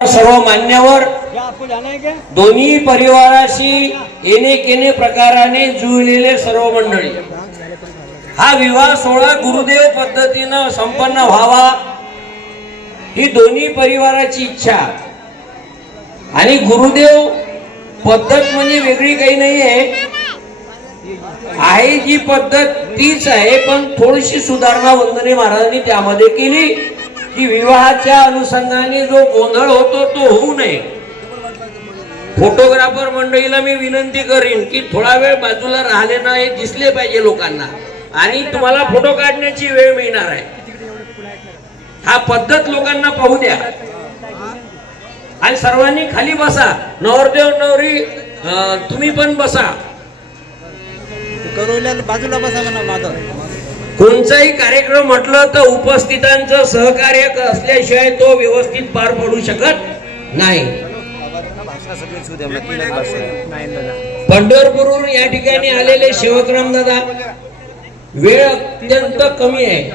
सर्व मान्यवर दोन्ही परिवाराशी येणे केणे प्रकाराने जुळलेले सर्व मंडळी. हा विवाह सोहळा गुरुदेव पद्धतीनं संपन्न व्हावा ही दोन्ही परिवाराची इच्छा. आणि गुरुदेव पद्धत म्हणजे वेगळी काही नाही आहे. आहे जी पद्धत तीच आहे पण थोडीशी सुधारणा वंदने महाराजांनी त्यामध्ये केली. की विवाहाच्या अनुषंगाने जो गोंधळ होतो तो होऊ नये. फोटोग्राफर मंडळीला मी विनंती करीन की थोडा वेळ बाजूला राहिले ना हे दिसले पाहिजे लोकांना. आणि तुम्हाला फोटो काढण्याची वेळ मिळणार आहे. हा पद्धत लोकांना पाहू द्या. आणि सर्वांनी खाली बसा. नवरदेव नवरी तुम्ही पण बसा. बाजूला बसा म्हणा माधव. कोणताही कार्यक्रम म्हटलं तर उपस्थितांचं सहकार्य असल्याशिवाय तो व्यवस्थित पार पडू शकत नाही. पंढरपूरवरून या ठिकाणी आलेले सेवकराम दादा वेळ अत्यंत कमी आहे.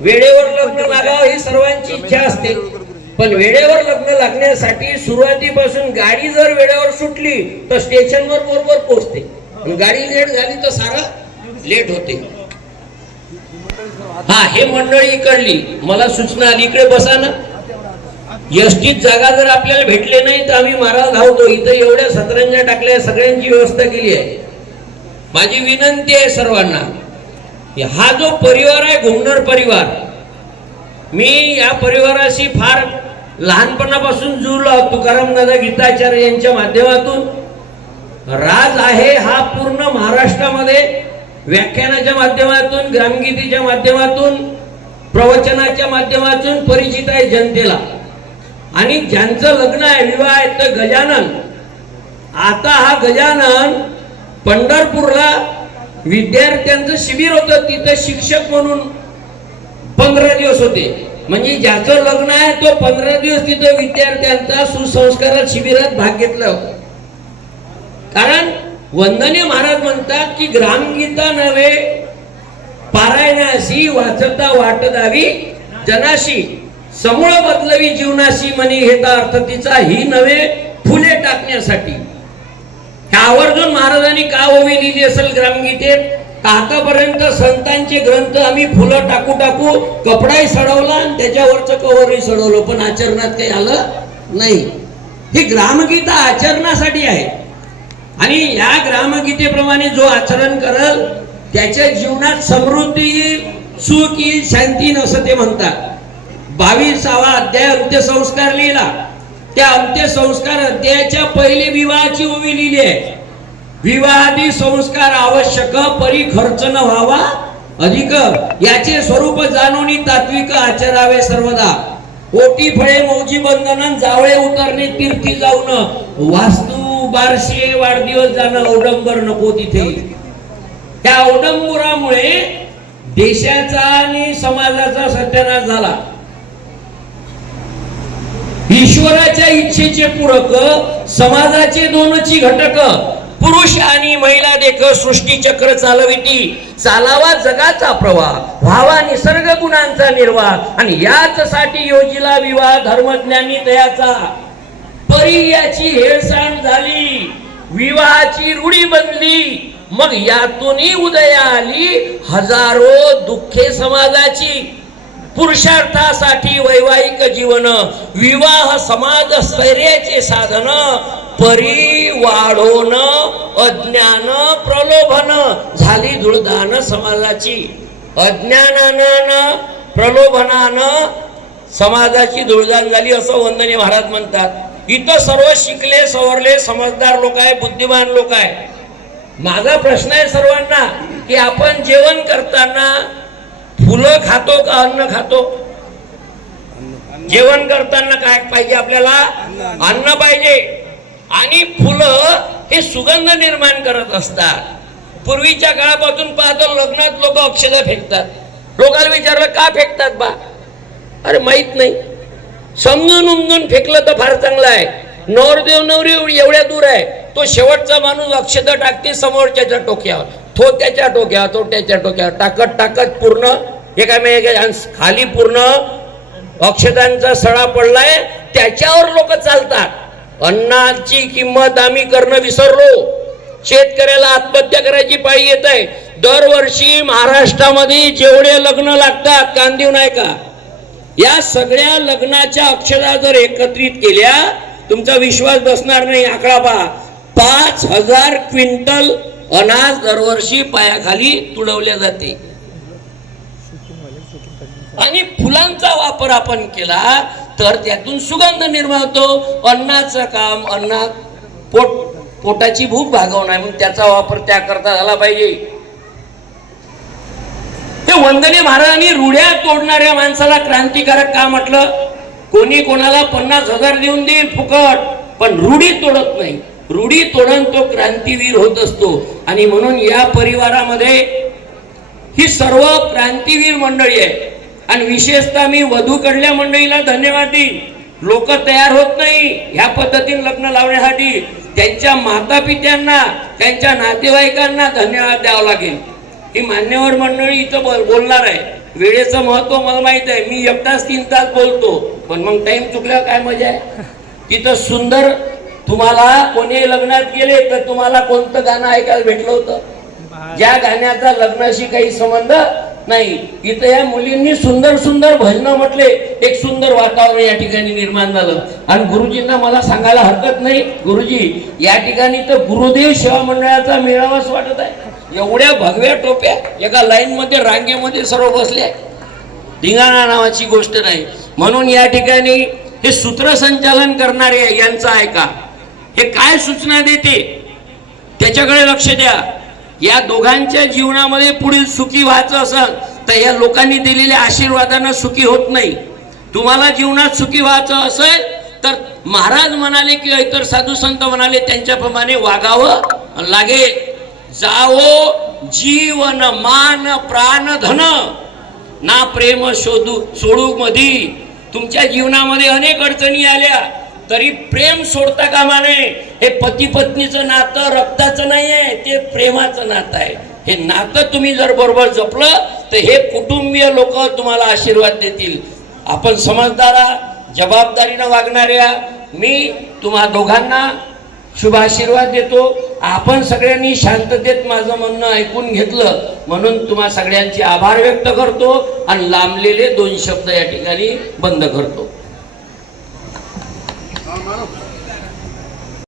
वेळेवर लग्न लागावं ही सर्वांची इच्छा असते. पण वेळेवर लग्न लागण्यासाठी सुरुवातीपासून गाडी जर वेळेवर सुटली तर स्टेशनवर बरोबर पोहोचते. पण गाडी लेट झाली तर सारा लेट होते. हा हे मंडळी इकडली. मला सूचना आली इकडे बसा ना. यष्टीत जागा जर आपल्याला भेटले नाही तर आम्ही महाराज धावतो. इथं एवढ्या सतरंजा टाकल्या सगळ्यांची व्यवस्था केली आहे. माझी विनंती आहे सर्वांना हा जो परिवार आहे घुमनर परिवार मी या परिवाराशी फार लहानपणापासून जुळलो तुकाराम दादा गीताचार्य यांच्या माध्यमातून राज आहे हा पूर्ण महाराष्ट्रामध्ये व्याख्यानाच्या माध्यमातून ग्रामगीतीच्या माध्यमातून प्रवचनाच्या माध्यमातून परिचित आहे जनतेला. आणि ज्यांचं लग्न आहे विवाह आहे तर गजानन. आता हा गजानन पंढरपूरला विद्यार्थ्यांचं शिबिर होतं तिथं शिक्षक म्हणून पंधरा दिवस होते. म्हणजे ज्याचं लग्न आहे तो पंधरा दिवस तिथं विद्यार्थ्यांचा सुसंस्कारात शिबिरात भाग घेतला होता. कारण वंदने महाराज म्हणतात की ग्रामगीता नव्हे पारायणाशी वाचता वाटदावी जनाशी समूळ बदलवी जीवनाशी म्हणी घेता अर्थ तिचा ही नव्हे फुले टाकण्यासाठी. ह्या आवर्जून महाराजांनी का ओवी लिहिली असेल ग्रामगीतेत? आतापर्यंत संतांचे ग्रंथ आम्ही फुलं टाकू टाकू कपडाही सडवला आणि त्याच्यावरचं कवरही सडवलं पण आचरणात काही आलं नाही. ही ग्रामगीता आचरणासाठी आहे. आणि या ग्रामगीतेप्रमाणे जो आचरण करल त्याच्या जीवनात समृद्धी येईल सुख येईल शांती येईल असं ते म्हणतात. बावीसावा अध्याय अंत्यसंस्कार लिहिला. त्या अंत्यसंस्कार अध्यायाच्या पहिले विवाहाची ओवी लिहिली आहे. विवाहादी संस्कार आवश्यक परी खर्च न व्हावा अधिक. याचे स्वरूप जाणून तात्विक आचरावे सर्वदा. ओटी फळे मौजी बंधन जावळे उतरणे तीर्थी जाऊन वास्तू बारशे वाढदिवस जाणं औडंबर नको तिथे. त्या औडंबरामुळे देशाचा आणि समाजाचा सत्यानाश झाला. ईश्वराच्या इच्छेचे पूरक समाजाचे दोनची घटक पुरुष आणि महिला देख सृष्टी चक्र चालविती चालावा जगाचा प्रवाह व्हावा निसर्ग गुणांचा निर्वाह आणि याच साठी योजिला विवाह धर्मज्ञानी दयाचा परी याची हेळसांड झाली विवाहाची रूढी बनली मग यातूनही उदया आली हजारो दुःखे समाजाची. पुरुषार्थासाठी वैवाहिक जीवन विवाह समाज स्थैर्याचे साधन परी वाढवण अज्ञान प्रलोभन झाली धुळदान समाजाची. अज्ञानानं प्रलोभनानं समाजाची धुळदान झाली असं वंदने महाराज म्हणतात. इथं सर्व शिकले सवरले समजदार लोक आहे बुद्धिमान लोक आहे. माझा प्रश्न आहे सर्वांना की आपण जेवण करताना फुलं खातो का अन्न खातो? जेवण करताना काय पाहिजे आपल्याला? अन्न पाहिजे. आणि फुलं हे सुगंध निर्माण करत असतात. पूर्वीच्या काळापासून पाहतो लग्नात लोक अक्षदा फेकतात. लोकांना विचारलं का फेकतात बा? अरे माहीत नाही. समजून उमजून फेकलं तर फार चांगलं आहे. नवरदेव नवरी एवढ्या दूर आहे. तो शेवटचा माणूस अक्षता टाकते समोरच्याच्या टोक्यावर. तो त्याच्या टोक्यावर तो त्याच्या टोक्यावर. टाकत टाकत पूर्ण एका खाली पूर्ण अक्षतांचा सडा पडलाय. त्याच्यावर लोक चालतात. अन्नाची किंमत आम्ही करणं विसरलो. शेतकऱ्याला आत्महत्या करायची पाळी येत आहे दरवर्षी महाराष्ट्रामध्ये जेवढे लग्न लागतात कांदीव नाही का या सगळ्या लग्नाच्या अक्षरा जर एकत्रित केल्या तुमचा विश्वास बसणार नाही आकडा पहा. पाच हजार क्विंटल अनाज दरवर्षी पायाखाली तुडवल्या जाते. आणि फुलांचा वापर आपण केला तर त्यातून सुगंध निर्माण होतो. अन्नाचं काम अन्ना पोट पोटाची भूक भागवणार आहे म्हणून त्याचा वापर त्याकरता झाला पाहिजे. ते वंदने महाराजांनी रुढ्या तोडणाऱ्या माणसाला क्रांतिकारक का म्हटलं? कोणी कोणाला पन्नास हजार देऊन देईल फुकट. पण रूढी तोडत नाही. रूढी तोडून तो क्रांतीवीर होत असतो. आणि म्हणून या परिवारामध्ये ही सर्व क्रांतीवीर मंडळी आहे आणि विशेषतः मी वधूकडल्या मंडळीला धन्यवाद देईन. लोक तयार होत नाही ह्या पद्धतीने लग्न लावण्यासाठी. त्यांच्या माता पित्यांना त्यांच्या नातेवाईकांना धन्यवाद द्यावा लागेल. ही मान्यवर मंडळी इथं बोल- बोलणार आहे. वेळेचं महत्त्व मला माहीत आहे. मी एकटाच तीन तास बोलतो. पण मग टाइम चुकल्यावर काय मजा आहे? तिथं सुंदर तुम्हाला कोणी लग्नात गेले तर तुम्हाला कोणतं गाणं ऐकायला भेटलं होतं? ज्या गाण्याचा लग्नाशी काही संबंध नाही इथं या मुलींनी सुंदर सुंदर भजनं म्हटले. एक सुंदर वातावरण या ठिकाणी निर्माण झालं. आणि गुरुजींना मला सांगायला हरकत नाही. गुरुजी या ठिकाणी तर गुरुदेव सेवा मंडळाचा मेळावाच वाटत आहे. एवढ्या भगव्या टोप्या एका लाईनमध्ये रांगेमध्ये सर्व बसल्या धिंगाणा नावाची गोष्ट नाही. म्हणून या ठिकाणी हे सूत्रसंचालन करणारे आहे, यांचं ऐका. हे काय सूचना देते? त्याच्याकडे लक्ष द्या. या दोघांच्या जीवनामध्ये पुढील सुखी व्हायचं असेल तर या लोकांनी दिलेल्या आशीर्वादानं सुखी होत नाही. तुम्हाला जीवनात सुखी व्हायचं असेल तर महाराज म्हणाले किंवा इतर साधू संत म्हणाले त्यांच्याप्रमाणे वागावं लागेल. जावो जीवन मान प्राण धन. ना प्रेम शोधू सोडू मधी. तुमच्या जीवनामध्ये अनेक अडचणी आल्या. तरी प्रेम सोडता कामा नये. हे पती पत्नीचं नातं रक्ताचं नाही आहे ते प्रेमाचं नातं आहे. हे नातं तुम्ही जर बरोबर जपलं तर हे कुटुंबीय लोक तुम्हाला आशीर्वाद देतील. आपण समजदारा जबाबदारीनं वागणाऱ्या मी तुम्हा दोघांना शुभ आशीर्वाद देतो. आपण सगळ्यांनी शांततेत माझं म्हणणं ऐकून घेतलं म्हणून तुम्हा सगळ्यांचे आभार व्यक्त करतो आणि लांबलेले दोन शब्द या ठिकाणी बंद करतो.